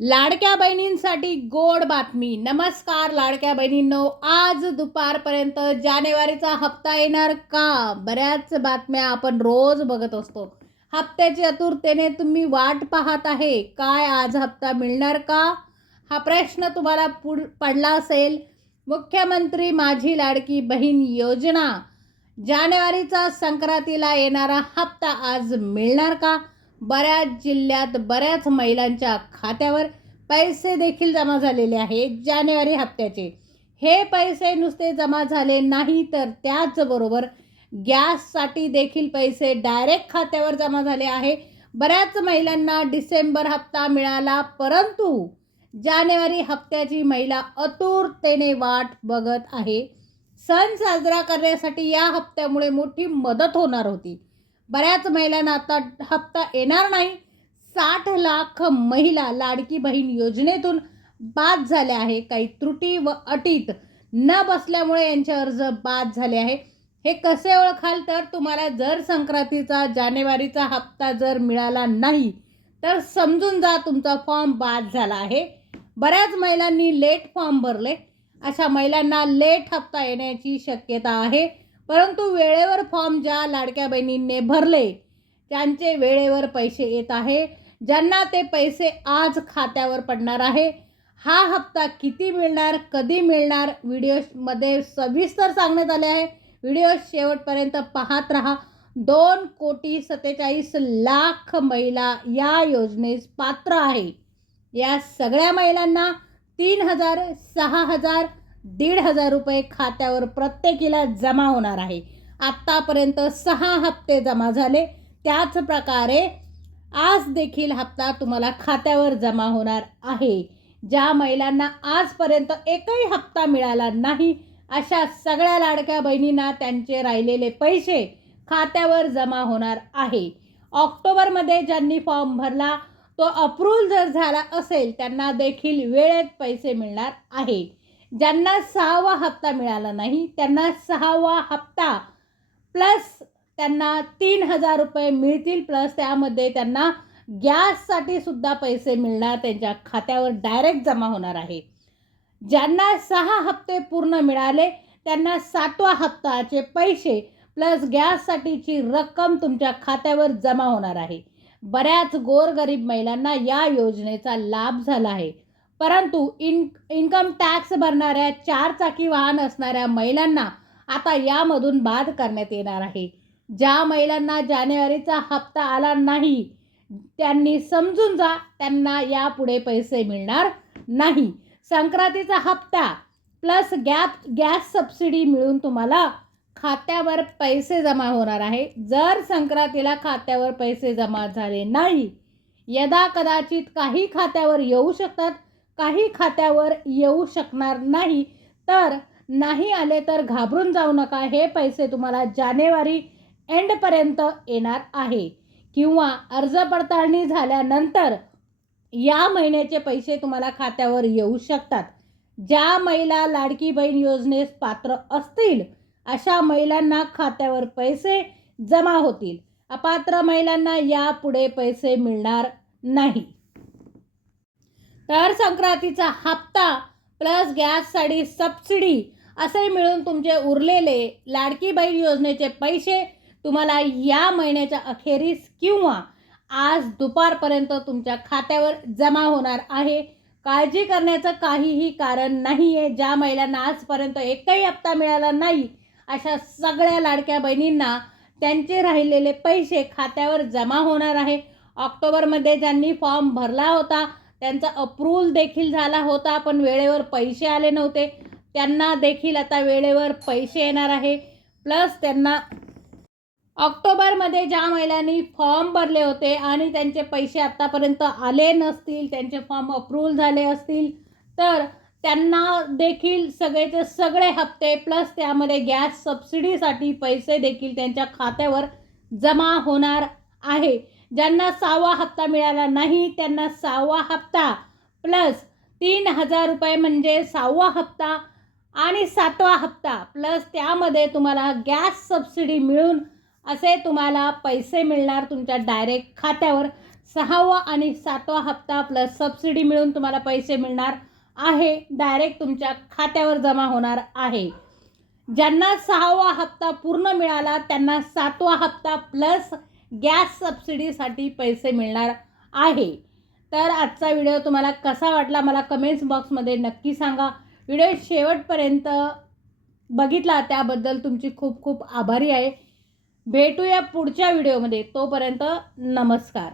लाडक्या बहिणींसाठी गोड बातमी. नमस्कार लाडक्या बहिणींनो, आज दुपारपर्यंत जानेवारीचा हप्ता येणार का? बऱ्याच बातम्या आपण रोज बघत असतो. हप्त्याची आतुरतेने तुम्ही वाट पाहत आहे. काय आज हप्ता मिळणार का? हा प्रश्न तुम्हाला पडला असेल. मुख्यमंत्री माझी लाडकी बहीण योजना जानेवारीचा संक्रांतीला येणारा हप्ता आज मिळणार का? बऱ्याच जिल्ह्यात बऱ्याच महिलांच्या खात्यावर पैसे देखील जमा झालेले आहेत जानेवारी हप्त्याचे. हे पैसे नुसते जमा झाले नाही तर त्याचबरोबर गॅससाठी देखील पैसे डायरेक्ट खात्यावर जमा झाले आहे. बऱ्याच महिलांना डिसेंबर हप्ता मिळाला, परंतु जानेवारी हप्त्याची महिला आतुरतेने वाट बघत आहे. सण साजरा करण्यासाठी या हप्त्यामुळे मोठी मदत होणार होती. बऱ्याच महिलांना आता हप्ता येणार नाही. 60 लाख महिला लाडकी बहीण योजनेतून बाद झाल्या आहे. काही त्रुटी व अटीत न बसल्यामुळे यांचे अर्ज बाद झाले आहे. हे कसे ओळखाल तर तुम्हाला जर संक्रांतीचा जानेवारीचा हप्ता जर मिळाला नाही तर समजून जा तुमचा फॉर्म बाद झाला आहे. बऱ्याच महिलांनी लेट फॉर्म भरले. अशा महिलांना लेट हप्ता येण्याची शक्यता आहे. परंतु वेळेवर फॉर्म ज्या लाडक्या बहिणींनी भरले त्यांचे वेळेवर पैसे येत आहे. ज्यांना ते पैसे आज खात्यावर पडणार आहे. हा हप्ता किती मिळणार, कधी मिळणार, व्हिडिओमध्ये सविस्तर सांगण्यात आले आहे. व्हिडिओ शेवटपर्यंत पाहत रहा. 2,47,00,000 महिला या योजनेस पात्र आहे. या सगळ्या महिलांना 3,000, 6,000, 1,500 रुपये खात्यावर प्रत्येकीला जमा होणार आहे. आत्तापर्यंत 6 हप्ते जमा झाले. त्याच प्रकारे आज देखील हप्ता तुम्हाला खात्यावर जमा होणार आहे. ज्या महिलांना आजपर्यंत एकही हप्ता मिळाला नाही अशा सगळ्या लाडक्या बहिणींना त्यांचे राहिलेले पैसे खात्यावर जमा होणार आहे. ऑक्टोबरमध्ये ज्यांनी फॉर्म भरला तो अप्रूव्ह जर झाला असेल त्यांना देखील वेळेत पैसे मिळणार आहे. ज्यांना 6वा हप्ता मिळाला नाही त्यांना 6वा हप्ता प्लस त्यांना 3,000 रुपये मिळतील. प्लस त्यामध्ये त्यांना गॅससाठी सुद्धा पैसे मिळणार, त्यांच्या खात्यावर डायरेक्ट जमा होणार आहे. ज्यांना 6 हप्ते पूर्ण मिळाले त्यांना 7वा हप्ताचे पैसे प्लस गॅससाठीची रक्कम तुमच्या खात्यावर जमा होणार आहे. बऱ्याच गोरगरीब महिलांना या योजनेचा लाभ झाला आहे. परंतु इन्कम टॅक्स भरणाऱ्या 4 चाकी वाहन असणाऱ्या महिलांना आता यामधून बाद करण्यात येणार आहे. ज्या महिलांना जानेवारीचा हप्ता आला नाही त्यांनी समजून जा त्यांना यापुढे पैसे मिळणार नाही. संक्रांतीचा हप्ता प्लस गॅस सबसिडी मिळून तुम्हाला खात्यावर पैसे जमा होणार आहे. जर संक्रांतीला खात्यावर पैसे जमा झाले नाही, यदा कदाचित काही खात्यावर येऊ शकतात, काही खात्यावर येऊ शकणार नाही. तर नाही आले तर घाबरून जाऊ नका. हे पैसे तुम्हाला जानेवारी एंडपर्यंत येणार आहे किंवा अर्ज पडताळणी झाल्यानंतर या महिन्याचे पैसे तुम्हाला खात्यावर येऊ शकतात. ज्या महिला लाडकी बहीण योजनेस पात्र असतील अशा महिलांना खात्यावर पैसे जमा होतील. अपात्र महिलांना यापुढे पैसे मिळणार नाही. तर संक्रांतीचा हप्ता प्लस गॅससाठी सबसिडी असे मिळून तुमचे उरलेले लाडकी बहीण योजनेचे पैसे तुम्हाला या महिन्याच्या अखेरीस किंवा आज दुपारपर्यंत तुमच्या खात्यावर जमा होणार आहे. काळजी करण्याचं काहीही कारण नाही आहे. ज्या महिलांना आजपर्यंत एकही हप्ता मिळाला नाही अशा सगळ्या लाडक्या बहिणींना त्यांचे राहिलेले पैसे खात्यावर जमा होणार आहे. ऑक्टोबरमध्ये ज्यांनी फॉर्म भरला होता त्यांचा अप्रूव्ह देखील झाला होता पण वेळेवर पैसे आले नव्हते त्यांना देखील आता वेळेवर पैसे येणार आहे. प्लस त्यांना ऑक्टोबरमध्ये ज्या महिलांनी फॉर्म भरले होते आणि त्यांचे पैसे आत्तापर्यंत आले नसतील, त्यांचे फॉर्म अप्रूव्ह झाले असतील तर त्यांना देखील सगळेचे सगळे हप्ते प्लस त्यामध्ये गॅस सबसिडीसाठी पैसे देखील त्यांच्या खात्यावर जमा होणार आहे. ज्यांना 6वा हप्ता मिळाला नाही त्यांना 6वा हप्ता प्लस 3,000 रुपये म्हणजे 6वा हप्ता आणि 7वा हप्ता प्लस त्यामध्ये तुम्हाला गॅस सबसिडी मिळून असे तुम्हाला पैसे मिळणार तुमच्या डायरेक्ट खात्यावर. 6वा आणि 7वा हप्ता प्लस सबसिडी मिळून तुम्हाला पैसे मिळणार आहे, डायरेक्ट तुमच्या खात्यावर जमा होणार आहे. ज्यांना 6वा हप्ता पूर्ण मिळाला त्यांना 7वा हप्ता प्लस गॅस सबसिडीसाठी पैसे मिळणार आहे. तर आजचा व्हिडिओ तुम्हाला कसा वाटला मला कमेंट्स बॉक्समध्ये नक्की सांगा. व्हिडिओ शेवटपर्यंत बघितला त्याबद्दल तुमची खूप खूप आभारी आहे. भेटूया पुढच्या व्हिडिओमध्ये. तोपर्यंत नमस्कार.